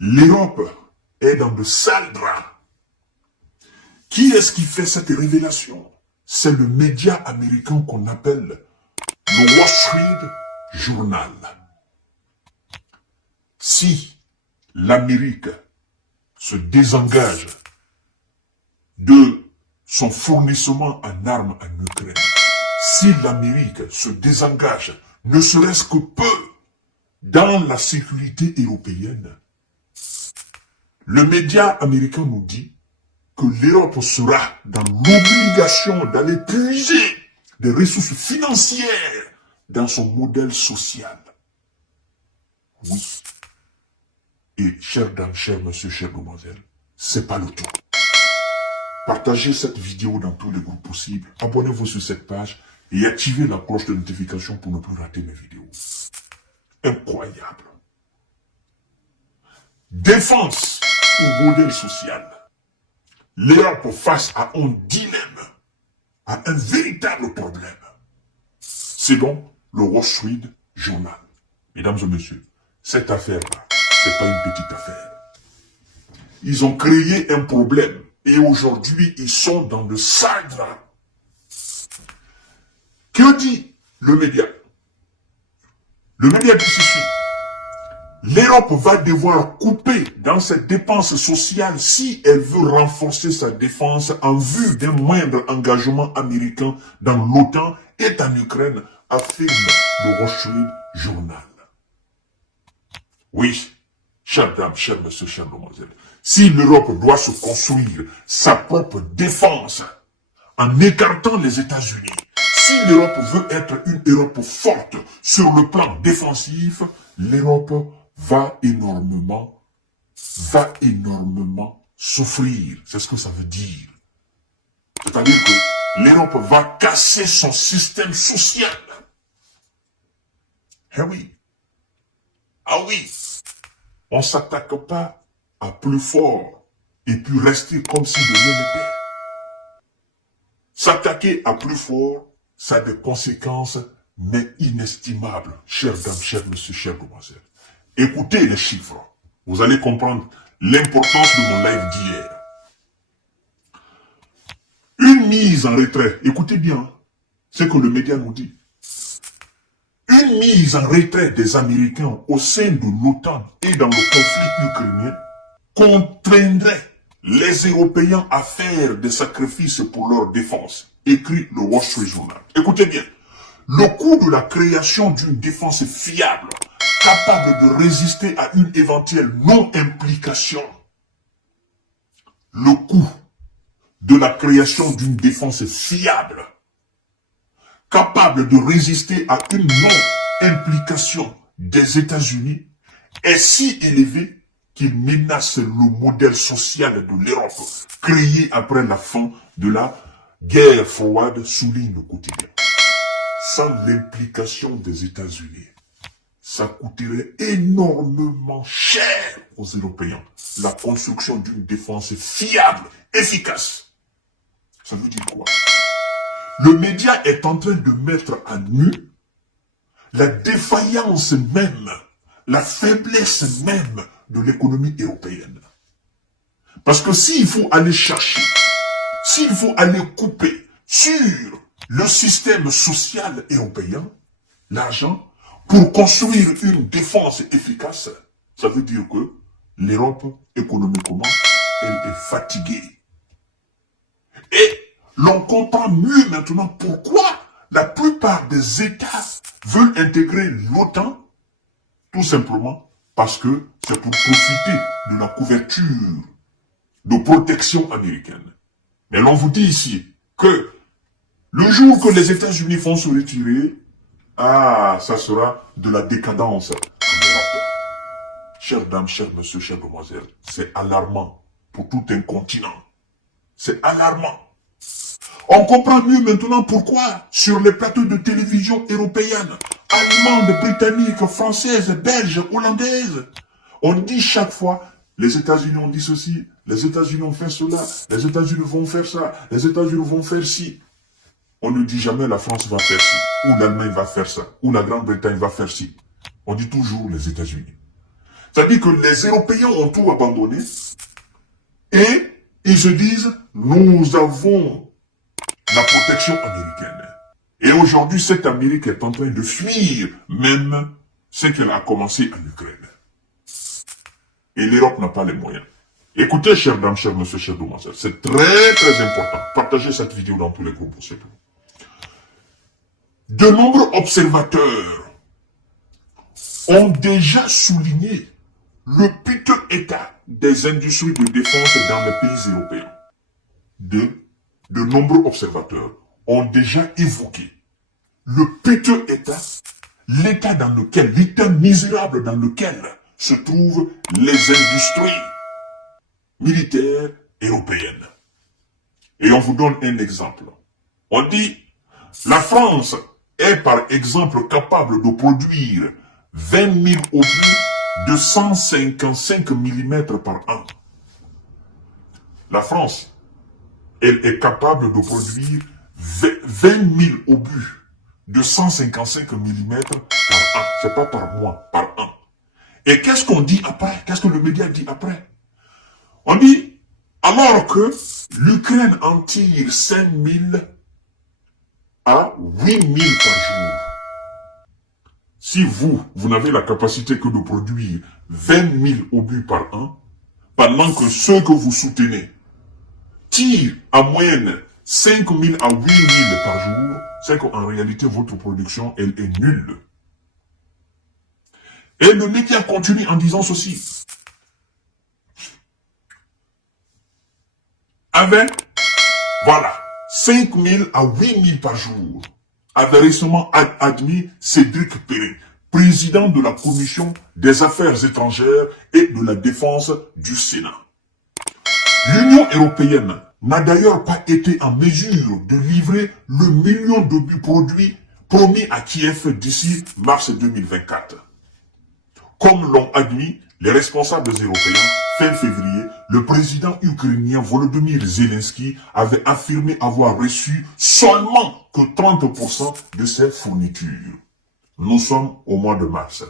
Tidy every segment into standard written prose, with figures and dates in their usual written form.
L'Europe est dans de sales draps. Qui est-ce qui fait cette révélation? C'est le média américain qu'on appelle le Wall Street Journal. Si l'Amérique se désengage de son fournissement en armes en Ukraine, si l'Amérique se désengage, ne serait-ce que peu, dans la sécurité européenne, le média américain nous dit que l'Europe sera dans l'obligation d'aller puiser des ressources financières dans son modèle social. Oui. Et chères dames, chers messieurs, chères demoiselles, c'est pas le tout. Partagez cette vidéo dans tous les groupes possibles, abonnez-vous sur cette page et activez la cloche de notification pour ne plus rater mes vidéos. Incroyable. Défense au modèle social. L'Europe face à un dilemme, à un véritable problème. C'est donc le Wall Street Journal. Mesdames et messieurs, cette affaire-là, c'est pas une petite affaire. Ils ont créé un problème et aujourd'hui, ils sont dans le sale drap. Que dit le média? Le média dit ceci. L'Europe va devoir couper dans cette dépense sociale si elle veut renforcer sa défense en vue d'un moindre engagement américain dans l'OTAN et en Ukraine, affirme le Wall Street Journal. Oui, chères dames, chers messieurs, chères demoiselles, si l'Europe doit se construire sa propre défense en écartant les États-Unis, si l'Europe veut être une Europe forte sur le plan défensif, l'Europe va énormément souffrir. C'est ce que ça veut dire. C'est-à-dire que l'Europe va casser son système social. Eh oui. Ah oui. On ne s'attaque pas à plus fort et puis rester comme si de rien n'était. S'attaquer à plus fort, ça a des conséquences, mais inestimables. Chères dames, chers messieurs, chères demoiselles. Écoutez les chiffres. Vous allez comprendre l'importance de mon live d'hier. Une mise en retrait. Écoutez bien ce que le média nous dit. Une mise en retrait des Américains au sein de l'OTAN et dans le conflit ukrainien contraindrait les Européens à faire des sacrifices pour leur défense, écrit le Wall Street Journal. Écoutez bien, le coût de la création d'une défense fiable, capable de résister à une éventuelle non-implication, le coût de la création d'une défense fiable, capable de résister à une non-implication des États-Unis, est si élevé qu'il menace le modèle social de l'Europe, créé après la fin de la guerre froide, souligne le quotidien. Sans l'implication des États-Unis, ça coûterait énormément cher aux Européens, la construction d'une défense fiable, efficace. Ça veut dire quoi? Le média est en train de mettre à nu la défaillance même, la faiblesse même de l'économie européenne. Parce que s'il faut aller chercher, s'il faut aller couper sur le système social européen, l'argent, pour construire une défense efficace, ça veut dire que l'Europe, économiquement, elle est fatiguée. Et l'on comprend mieux maintenant pourquoi la plupart des États veulent intégrer l'OTAN, tout simplement parce que c'est pour profiter de la couverture de protection américaine. Mais l'on vous dit ici que le jour que les États-Unis vont se retirer, ça sera de la décadence en Europe. Chères dames, chers messieurs, chères demoiselles, c'est alarmant pour tout un continent. C'est alarmant. On comprend mieux maintenant pourquoi, sur les plateaux de télévision européennes, allemandes, britanniques, françaises, belges, hollandaises, on dit chaque fois, les États-Unis ont dit ceci, les États-Unis ont fait cela, les États-Unis vont faire ça, les États-Unis vont faire ci. On ne dit jamais la France va faire ci, ou l'Allemagne va faire ça, ou la Grande-Bretagne va faire ci. On dit toujours les États-Unis. C'est-à-dire que les Européens ont tout abandonné et ils se disent, nous avons la protection américaine. Et aujourd'hui, cette Amérique est en train de fuir même ce qu'elle a commencé en Ukraine. Et l'Europe n'a pas les moyens. Écoutez, chers dames, chers messieurs, chers demoiselles, c'est très très important. Partagez cette vidéo dans tous les groupes possibles. De nombreux observateurs ont déjà souligné le piteux état des industries de défense dans les pays européens. De nombreux observateurs ont déjà évoqué le piteux état, l'état dans lequel, l'état misérable dans lequel se trouvent les industries militaires européennes. Et on vous donne un exemple. On dit, la France est par exemple capable de produire 20 000 obus de 155 mm par an. La France, elle est capable de produire 20 000 obus de 155 mm par an. C'est pas par mois, par an. Et qu'est-ce qu'on dit après? Qu'est-ce que le média dit après? On dit, alors que l'Ukraine en tire 5 000 à 8 000 par jour. Si vous n'avez la capacité que de produire 20 000 obus par an, pendant que ceux que vous soutenez tirent en moyenne 5 000 à 8 000 par jour, c'est qu'en réalité, votre production, elle est nulle. Et le média continue en disant ceci. Avec, voilà, 5 000 à 8 000 par jour, avait récemment admis Cédric Perrin, président de la Commission des Affaires étrangères et de la Défense du Sénat. L'Union européenne n'a d'ailleurs pas été en mesure de livrer le million d'obus produits promis à Kiev d'ici mars 2024. Comme l'ont admis les responsables européens, fin février, le président ukrainien Volodymyr Zelensky avait affirmé avoir reçu seulement que 30% de ses fournitures. Nous sommes au mois de mars.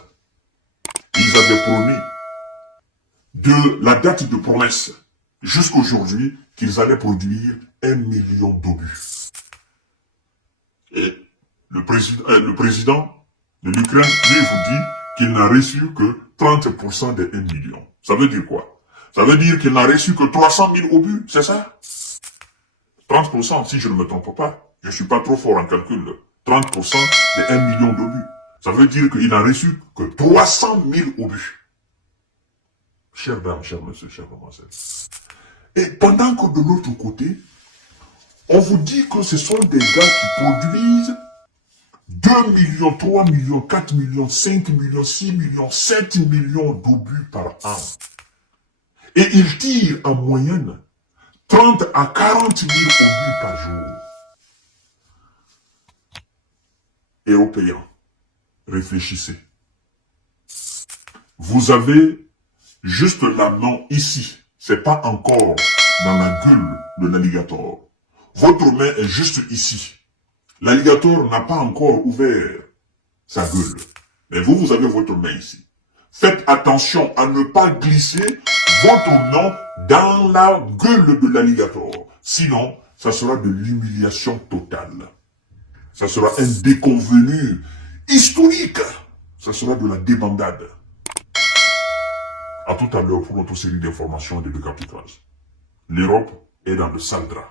Ils avaient promis de la date de promesse jusqu'aujourd'hui qu'ils allaient produire 1 million d'obus. Et le président de l'Ukraine, lui, vous dit qu'il n'a reçu que 30% des 1 million. Ça veut dire quoi? Ça veut dire qu'il n'a reçu que 300 000 obus, c'est ça? 30%, si je ne me trompe pas. Je ne suis pas trop fort en calcul. 30% des 1 million d'obus. Ça veut dire qu'il n'a reçu que 300 000 obus. Chers dames, chers messieurs, chers demoiselles. Et pendant que de l'autre côté, on vous dit que ce sont des gars qui produisent 2 millions, 3 millions, 4 millions, 5 millions, 6 millions, 7 millions d'obus par an. Et ils tirent en moyenne 30 à 40 000 obus par jour. Européens, réfléchissez. Vous avez juste la main ici. C'est pas encore dans la gueule de l'alligator. Votre main est juste ici. L'alligator n'a pas encore ouvert sa gueule. Mais vous avez votre main ici. Faites attention à ne pas glisser votre main dans la gueule de l'alligator. Sinon, ça sera de l'humiliation totale. Ça sera un déconvenu historique. Ça sera de la débandade. À tout à l'heure pour notre série d'informations et de décapitage. L'Europe est dans le sale drap.